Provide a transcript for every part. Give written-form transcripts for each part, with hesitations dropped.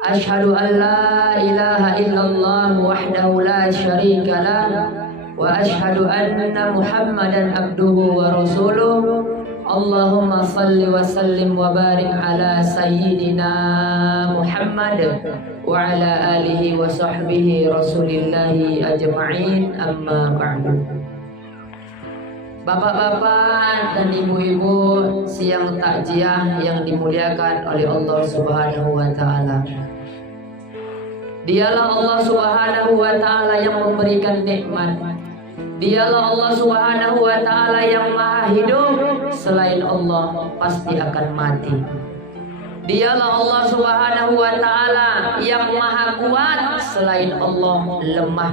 Asyhadu an la ilaha illallah wahdahu la syarika lah wa asyhadu anna Muhammadan abduhu wa rasuluh. Allahumma salli wa sallim wa barik ala sayyidina Muhammad wa ala alihi wa sahbihi rasulillahi ajma'in, amma ba'du. Bapak-bapak dan ibu-ibu siang takziah yang dimuliakan oleh Allah Subhanahu wa taala. Dialah Allah Subhanahu wa taala yang memberikan nikmat. Dialah Allah Subhanahu wa taala yang maha hidup. Selain Allah pasti akan mati. Dialah Allah Subhanahu wa taala yang maha kuat. Selain Allah lemah.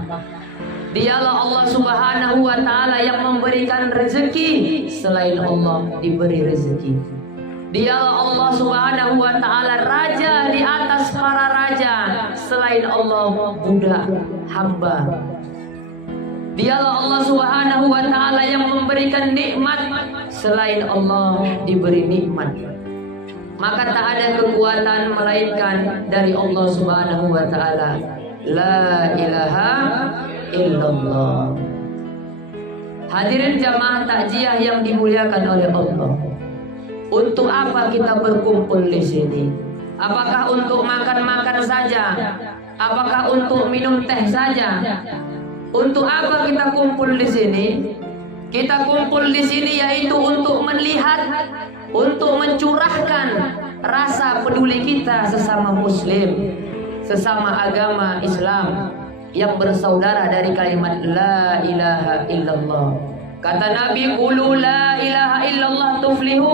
Dialah Allah Subhanahu wa taala yang memberikan rezeki. Selain Allah diberi rezeki. Dialah Allah Subhanahu wa taala raja di atas para raja. Selain Allah budak hamba. Dialah Allah Subhanahu wa taala yang memberikan nikmat. Selain Allah diberi nikmat. Maka tak ada kekuatan melainkan dari Allah Subhanahu wa taala. La ilaha illallah. Hadirin jamaah takziah yang dimuliakan oleh Allah. Untuk apa kita berkumpul di sini? Apakah untuk makan-makan saja? Apakah untuk minum teh saja? Untuk apa kita kumpul di sini? Kita kumpul di sini yaitu untuk melihat, untuk mencurahkan rasa peduli kita sesama muslim, sesama agama Islam yang bersaudara dari kalimat la ilaha illallah. Kata Nabi, qulu la ilaha illallah tuflihu.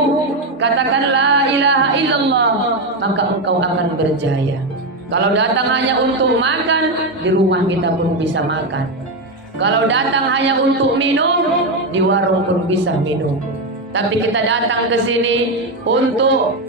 Katakan la ilaha illallah, maka engkau akan berjaya. Kalau datang hanya untuk makan, di rumah kita pun bisa makan. Kalau datang hanya untuk minum, di warung pun bisa minum. Tapi kita datang ke sini untuk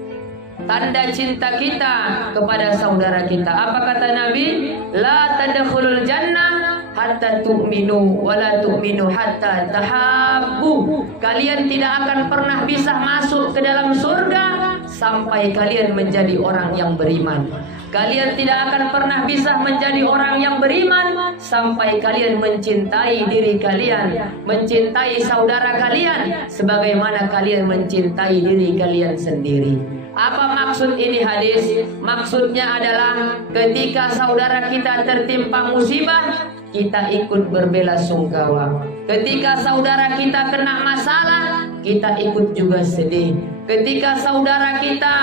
tanda cinta kita kepada saudara kita. Apa kata Nabi? La tadkhulul jannah hatta tu'minu wa la tu'minu hatta tahabbu. Kalian tidak akan pernah bisa masuk ke dalam surga sampai kalian menjadi orang yang beriman. Kalian tidak akan pernah bisa menjadi orang yang beriman sampai kalian mencintai diri kalian, mencintai saudara kalian sebagaimana kalian mencintai diri kalian sendiri. Apa maksud ini hadis? Maksudnya adalah ketika saudara kita tertimpa musibah, kita ikut berbelasungkawa. Ketika saudara kita kena masalah, kita ikut juga sedih. Ketika saudara kita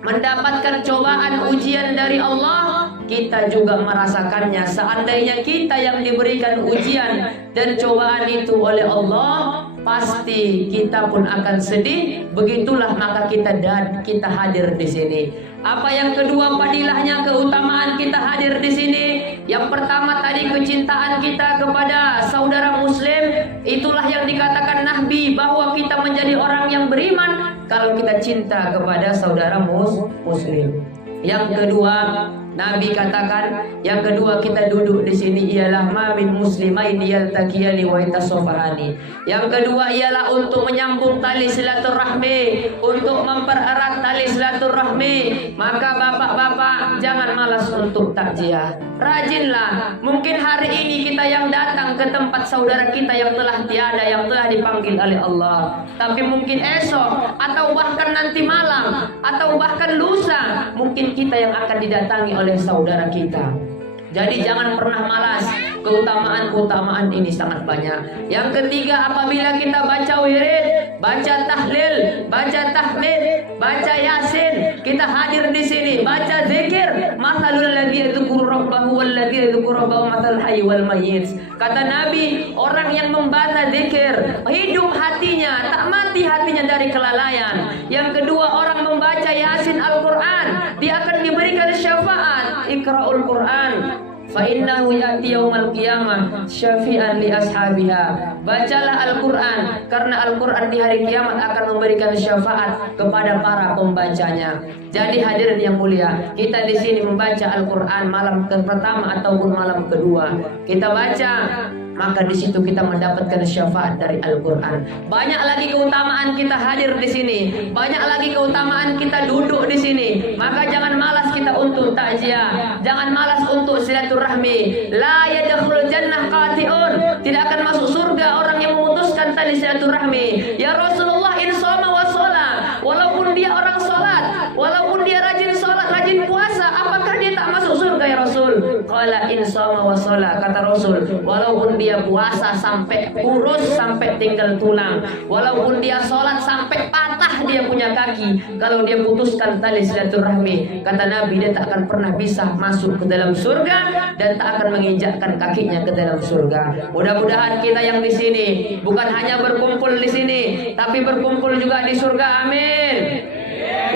mendapatkan cobaan ujian dari Allah, kita juga merasakannya. Seandainya kita yang diberikan ujian dan cobaan itu oleh Allah, pasti kita pun akan sedih. Begitulah maka kita hadir di sini. Apa yang kedua fadilahnya, keutamaan kita hadir di sini? Yang pertama tadi kecintaan kita kepada saudara muslim. Itulah yang dikatakan Nabi bahwa kita menjadi orang yang beriman kalau kita cinta kepada saudara muslim. Yang kedua, Nabi katakan, yang kedua kita duduk di sini ialah ma min muslimain yaltaqiyani wa yatasafahani. Yang kedua ialah untuk menyambung tali silaturahmi, untuk mempererat tali silaturahmi. Maka bapak-bapak jangan malas untuk takziah. Rajinlah. Mungkin hari ini kita yang datang ke tempat saudara kita yang telah tiada, yang telah dipanggil oleh Allah. Tapi mungkin esok atau bahkan nanti malam atau bahkan lusa mungkin kita yang akan didatangi oleh saudara kita. Jadi jangan pernah malas. Keutamaan-keutamaan ini sangat banyak. Yang ketiga, apabila kita baca wirid, baca tahlil, baca tahmid, baca yasin, kita hadir di sini, baca zikir, masalul ladzi yadhkuru rabbahu wal ladzi yadhkuru rabbahu masal hayy wal mayyit. Kata Nabi, orang yang membaca zikir, hidup hatinya, tak mati hatinya dari kelalaian. Yang kedua, orang membaca yasin Al-Qur'an, dia akan diberikan syafaat. Iqra'ul Qur'an fa innahu ya'ti yaumal qiyamah syafi'an li ashabiha. Bacalah Al-Qur'an karena Al-Qur'an di hari kiamat akan memberikan syafaat kepada para pembacanya. Jadi hadirin yang mulia, kita di sini membaca Al-Qur'an malam pertama ataupun malam kedua. Kita baca maka di situ kita mendapatkan syafaat dari Al-Quran. Banyak lagi keutamaan kita hadir di sini, banyak lagi keutamaan kita duduk di sini. Maka jangan malas kita untuk takziah, jangan malas untuk silaturahmi. La yadkhulul jannah qati'un, tidak akan masuk surga orang yang memutuskan tali silaturahmi. Ya Rasulullah, in shoma wa sholat, walaupun dia orang sholat, walaupun dia rajin sholat, rajin puasa, apakah dia tak masuk surga ya Rasul? Qala in shoma wa sholat, kata Rasul, walaupun dia puasa sampai kurus, sampai tinggal tulang, walaupun dia sholat sampai patah dia punya kaki, kalau dia putuskan tali silaturahmi, kata Nabi, dia tak akan pernah bisa masuk ke dalam surga dan tak akan menginjakkan kakinya ke dalam surga. Mudah-mudahan kita yang di sini bukan hanya berkumpul di sini, tapi berkumpul juga di surga. Amin.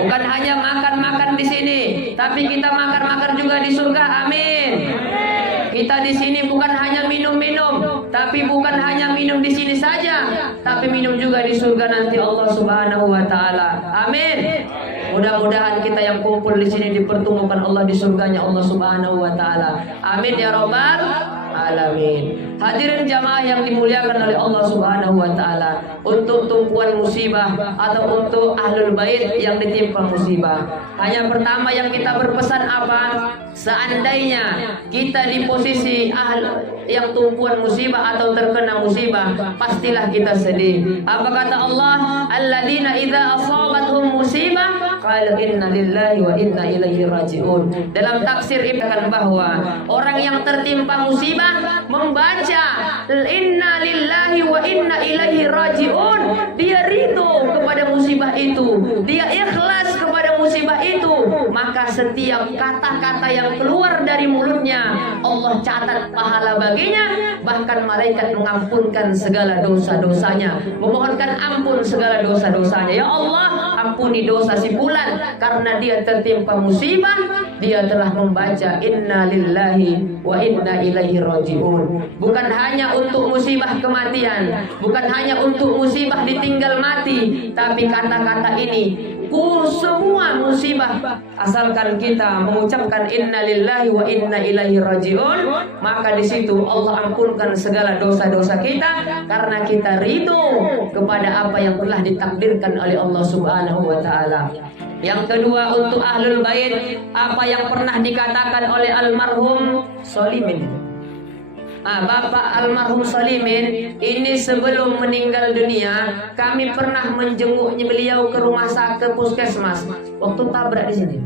Bukan hanya makan-makan di sini, tapi kita makan-makan juga di surga. Amin. Kita di sini bukan hanya minum-minum, tapi bukan hanya minum di sini saja, tapi minum juga di surga nanti Allah Subhanahu wa taala. Amin. Mudah-mudahan kita yang kumpul di sini dipertemukan Allah di surganya Allah Subhanahu wa taala. Amin ya rabbal alamin. Hadirin jamaah yang dimuliakan oleh Allah Subhanahu wa taala, untuk tumpuan musibah atau untuk ahlul bait yang ditimpa musibah, hanya pertama yang kita berpesan apa? Seandainya kita di posisi yang tumpuan musibah atau terkena musibah, pastilah kita sedih. Apa kata Allah? Alladzina idza asabathum musibah qalu inna lillahi wa inna ilaihi raji'un. Dalam tafsir dikatakan bahwa orang yang tertimpa musibah membaca inna lillahi wa inna ilaihi raji'un, dia ridho kepada musibah itu, dia ikhlas kepada musibah itu, maka setiap kata-kata yang keluar dari mulutnya Allah catat pahala baginya, bahkan malaikat mengampunkan segala dosa-dosanya, memohonkan ampun segala dosa-dosanya. Ya Allah, ampuni dosa si fulan karena dia tertimpa musibah, dia telah membaca inna lillahi wa inna ilaihi raji'un. Bukan hanya untuk musibah kematian, bukan hanya untuk musibah ditinggal mati, tapi kata-kata ini semua musibah, asalkan kita mengucapkan inna lillahi wa inna ilaihi raji'un, maka di situ Allah ampunkan segala dosa-dosa kita karena kita ridho kepada apa yang telah ditakdirkan oleh Allah Subhanahu wa taala. Yang kedua, untuk ahlul bait, apa yang pernah dikatakan oleh almarhum Solimin. Bapak almarhum Solimin ini sebelum meninggal dunia, kami pernah menjenguknya beliau ke rumah sakit puskesmas waktu tabrak di sini.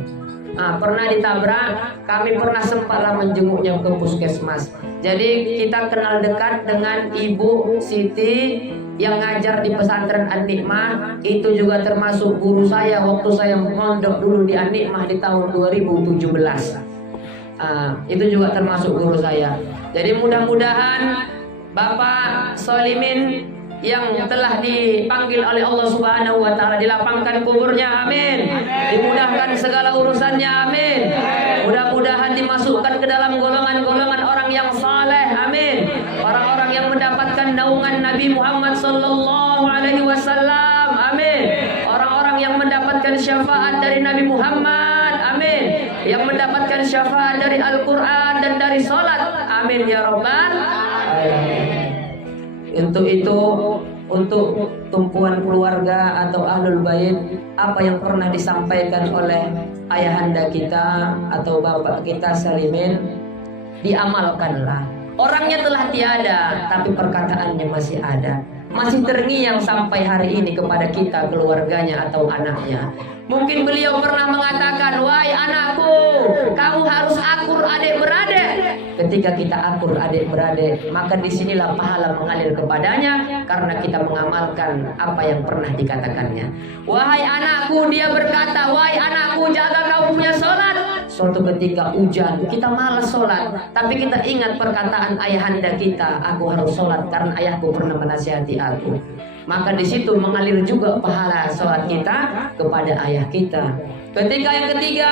Pernah ditabrak, kami pernah sempatlah menjenguknya ke puskesmas. Jadi kita kenal dekat dengan Ibu Siti yang ngajar di pesantren An-Nikmah. Itu juga termasuk guru saya waktu saya mondok dulu di An-Nikmah di tahun 2017. Itu juga termasuk guru saya. Jadi mudah-mudahan Bapak Solimin yang telah dipanggil oleh Allah Subhanahu wa taala dilapangkan kuburnya, amin. Dimudahkan segala urusannya, amin. Mudah-mudahan dimasukkan ke dalam golongan-golongan orang yang saleh, amin. Orang-orang yang mendapatkan naungan Nabi Muhammad sallallahu alaihi wasallam, amin. Orang-orang yang mendapatkan syafaat dari Nabi Muhammad, amin. Yang mendapatkan syafaat dari Al-Quran dan dari sholat, amin ya rabbal alamin. Untuk itu, untuk tumpuan keluarga atau ahlul bait, apa yang pernah disampaikan oleh ayahanda kita atau bapak kita Solimin, diamalkanlah. Orangnya telah tiada, tapi perkataannya masih ada, masih terngiang sampai hari ini kepada kita, keluarganya atau anaknya. Mungkin beliau pernah mengatakan, wahai anakku, kamu harus akur adik-beradik. Ketika kita akur adik-beradik, maka disinilah pahala mengalir kepadanya karena kita mengamalkan apa yang pernah dikatakannya. Wahai anakku, dia berkata, wahai anakku, jaga kau punya sholat. Suatu ketika hujan, kita malas sholat, tapi kita ingat perkataan ayahanda kita, aku harus sholat karena ayahku pernah menasihati aku. Maka di situ mengalir juga pahala sholat kita kepada ayah kita. Ketika yang ketiga,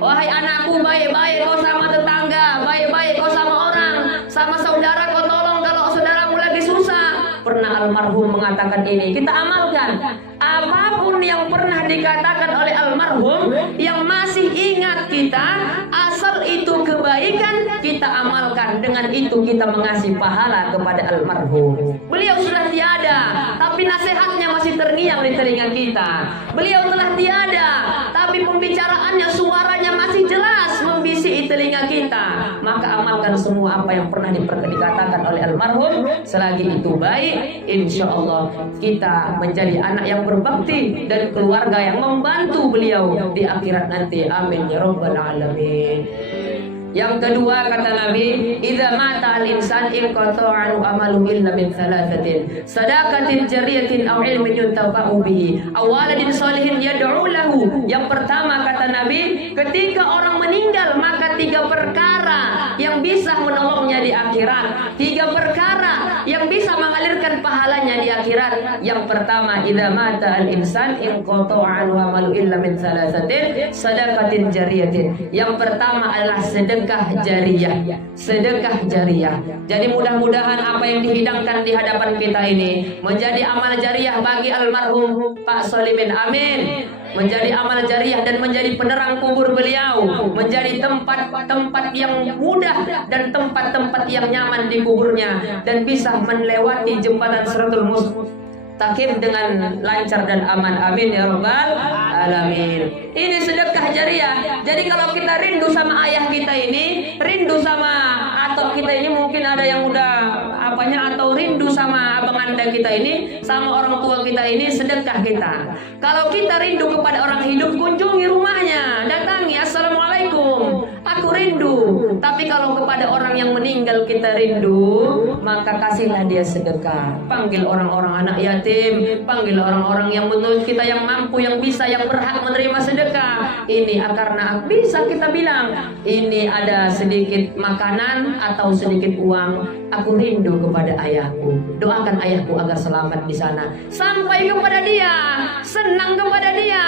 wahai anakku, baik-baik kau sama tetangga, baik-baik kau sama orang, sama saudara kau tolong kalau saudaramu lagi susah. Pernah almarhum mengatakan ini, kita amalkan. Apapun yang pernah dikatakan oleh almarhum yang masih ingat kita, asal itu kebaikan, kita kita amalkan, dengan itu kita mengasih pahala kepada almarhum. Beliau sudah tiada, tapi nasihatnya masih terngiang di telinga kita. Beliau telah tiada, tapi pembicaraannya, suaranya masih jelas membisik di telinga kita. Maka amalkan semua apa yang pernah dikatakan oleh almarhum. Selagi itu baik, insya Allah kita menjadi anak yang berbakti dan keluarga yang membantu beliau di akhirat nanti. Amin ya rabbal alamin. Yang kedua kata Nabi, idza mata al-insan inqata'a amaluhu illa min thalathatin, sadaqatin jariyatin aw ilmin yuntafa'u bihi, aw waladin shalihin yad'u lahu. Yang pertama kata Nabi, ketika orang meninggal maka 3 perkara yang bisa menolongnya di akhirat, 3 perkara yang bisa mengalirkan pahalanya di akhirat. Yang pertama, idza mata al-insan inqata'a amaluhu illa min thalathatin, sadaqatin jariyatin. Yang pertama adalah sedekah jariyah. Sedekah jariyah. Jadi mudah-mudahan apa yang dihidangkan di hadapan kita ini menjadi amal jariyah bagi almarhum Pak Solimin. Amin. Menjadi amal jariyah dan menjadi penerang kubur beliau, menjadi tempat-tempat yang mudah dan tempat-tempat yang nyaman di kuburnya, dan bisa melewati jembatan Siratul Mustaqim dengan lancar dan aman. Amin ya rabbal alamin. Ini sedekah jariyah. Jadi kalau kita rindu sama ayah kita ini, rindu sama atau kita ini, mungkin ada yang udah apanya, atau rindu sama abang anda kita ini, sama orang tua kita ini, sedekah kita. Kalau kita rindu kepada orang hidup, kunjungi rumahnya, datangi, assalamualaikum, aku rindu. Tapi kalau kepada orang yang meninggal kita rindu, maka kasihlah dia sedekah. Panggil orang-orang anak yatim, panggil orang-orang yang menurut kita yang mampu, yang bisa, yang berhak menerima sedekah. Ini karena bisa kita bilang, ini ada sedikit makanan atau sedikit uang, aku rindu kepada ayahku. Doakan ayahku agar selamat di sana. Sampai kepada dia, senang kepada dia.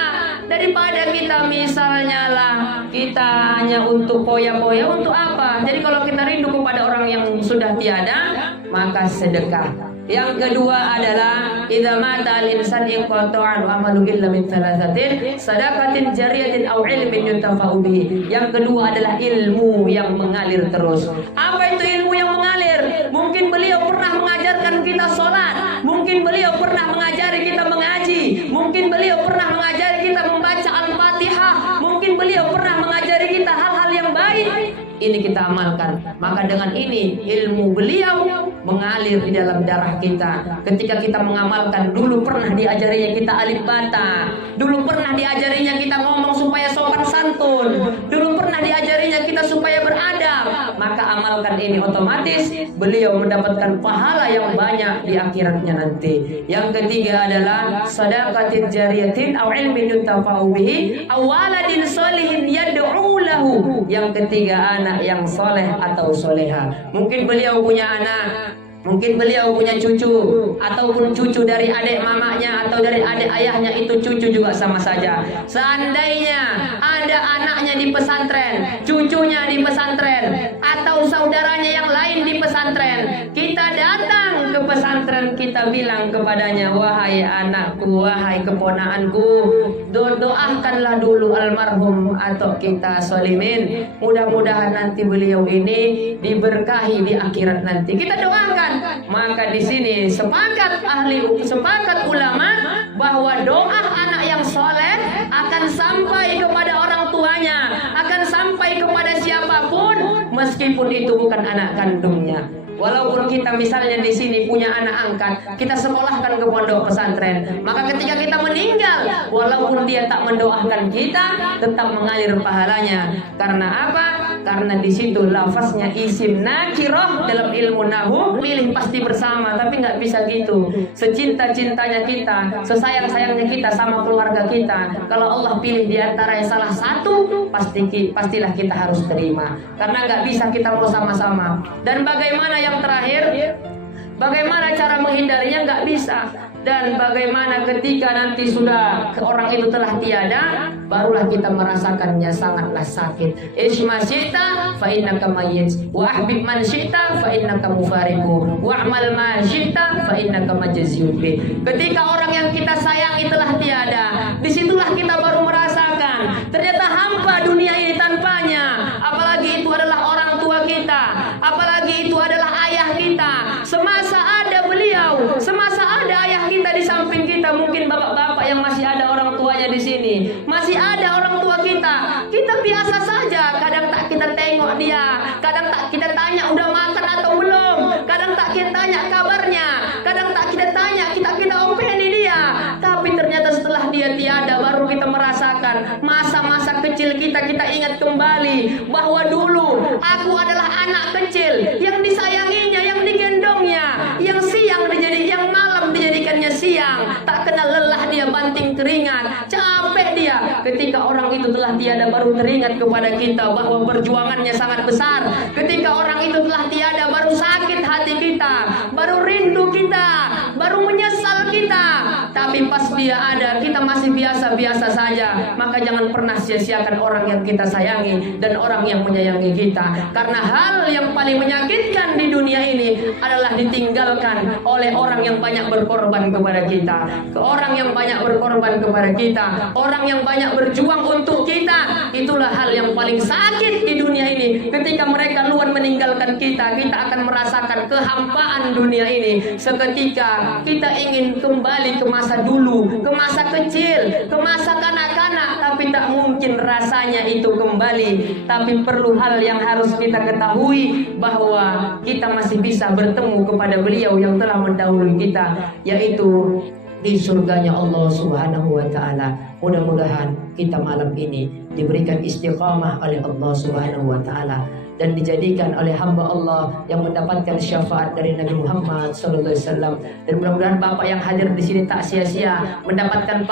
Daripada kita misalnya lah, kita hanya untuk poya-poya, untuk apa? Jadi kalau kita rindu kepada orang yang sudah tiada, maka sedekah. Yang kedua adalah idza mata al-insan inqata'a amaluhu illa min thalathatin, sadaqatin jariyatin aw ilmin yuntafa'u bihi. Yang kedua adalah ilmu yang mengalir terus. Apa itu ilmu yang mengalir? Mungkin beliau pernah mengajarkan kita sholat, mungkin beliau pernah mengajari kita mengaji, mungkin beliau pernah mengajari kita membaca Al-Fatihah, mungkin beliau pernah mengajari kita hal-hal yang baik. Ini kita amalkan. Maka dengan ini ilmu beliau mengalir di dalam darah kita. Ketika kita mengamalkan, dulu pernah diajarinya kita alif bata, dulu pernah diajarinya kita ngomong supaya sopan santun, dulu pernah diajarinya kita supaya beradab, maka amalkan ini, otomatis beliau mendapatkan pahala yang banyak di akhiratnya nanti. Yang ketiga adalah sadaqatin jariyatin aw ilmin yuntafa'u bihi aw waladin shalihin yad'u lahu. Yang ketiga, anak yang soleh atau soleha. Mungkin beliau punya anak, mungkin beliau punya cucu, ataupun cucu dari adik mamanya atau dari adik ayahnya, itu cucu juga sama saja. Seandainya ada anaknya di pesantren, cucunya di pesantren, atau saudaranya yang lain di pesantren, kita datang ke pesantren, kita bilang kepadanya, wahai anakku, wahai keponakanku, doakanlah dulu almarhum atau kita Solimin, mudah-mudahan nanti beliau ini diberkahi di akhirat nanti. Kita doakan. Maka di sini sepakat ulama bahwa doa anak yang soleh akan sampai kepada orang tuanya, akan sampai kepada siapapun, meskipun itu bukan anak kandungnya. Walaupun kita misalnya di sini punya anak angkat, kita sekolahkan ke pondok pesantren, maka ketika kita meninggal, walaupun dia tak mendoakan kita, tetap mengalir pahalanya. Karena apa? Karena di situ lafaznya isim nakirah dalam ilmu nahwu, pilih pasti bersama, tapi nggak bisa gitu. Secinta-cintanya kita, sesayang-sayangnya kita sama keluarga kita, kalau Allah pilih di antara yang salah satu, pastilah kita harus terima. Karena nggak bisa kita mau sama-sama. Dan bagaimana yang terakhir, bagaimana cara menghindarinya? Nggak bisa. Dan bagaimana ketika nanti sudah orang itu telah tiada, barulah kita merasakannya sangatlah sakit. Isma syi'ta fa innaka mayyit, wa ahbib man syi'ta fa innaka mufariqu, wa amal ma syi'ta fa innaka majziyun bi. Ketika orang yang kita sayangi telah tiada, disitulah kita baru merasakan ternyata hampa dunia ini tanpanya. Apalagi itu adalah orang tua kita, yang masih ada orang tuanya di sini? Masih ada orang tua kita. Kita biasa saja. Kadang tak kita tengok dia. Kadang tak kita tanya udah makan atau belum. Kadang tak kita tanya kabarnya. Kadang tak kita tanya, kita openi dia. Tapi ternyata setelah dia tiada, baru kita merasakan masa-masa kecil kita ingat kembali bahwa dulu aku adalah anak kecil yang disayanginya, yang digendongnya, yang malam dijadikannya siang. Tak kenal lelah dia banting keringat, capek dia. Ketika orang itu telah tiada, baru teringat kepada kita bahwa perjuangannya sangat besar. Ketika orang itu telah tiada, baru sakit hati kita, baru rindu kita, baru menyesal kita. Tapi pas dia ada, kita masih biasa-biasa saja. Maka jangan pernah sia-siakan orang yang kita sayangi dan orang yang menyayangi kita. Karena hal yang paling menyakitkan di dunia ini adalah ditinggalkan oleh orang yang banyak berkorban kepada kita. Orang yang banyak berkorban kepada kita, orang yang banyak berjuang untuk kita. Itulah hal yang paling sakit di dunia ini. Ketika mereka luar meninggalkan kita, kita akan merasakan kehampaan dunia ini. Seketika kita ingin kembali ke masa dulu, ke masa kecil, ke masa kanak-kanak, tapi tak mungkin rasanya itu kembali. Tapi perlu hal yang harus kita ketahui, bahwa kita masih bisa bertemu kepada beliau yang telah mendahului kita, yaitu di surganya Allah Subhanahu wa ta'ala. Mudah-mudahan kita malam ini diberikan istiqamah oleh Allah Subhanahu wa ta'ala dan dijadikan oleh hamba Allah yang mendapatkan syafaat dari Nabi Muhammad sallallahu alaihi wasallam. Dan mudah-mudahan Bapak yang hadir di sini tak sia-sia mendapatkan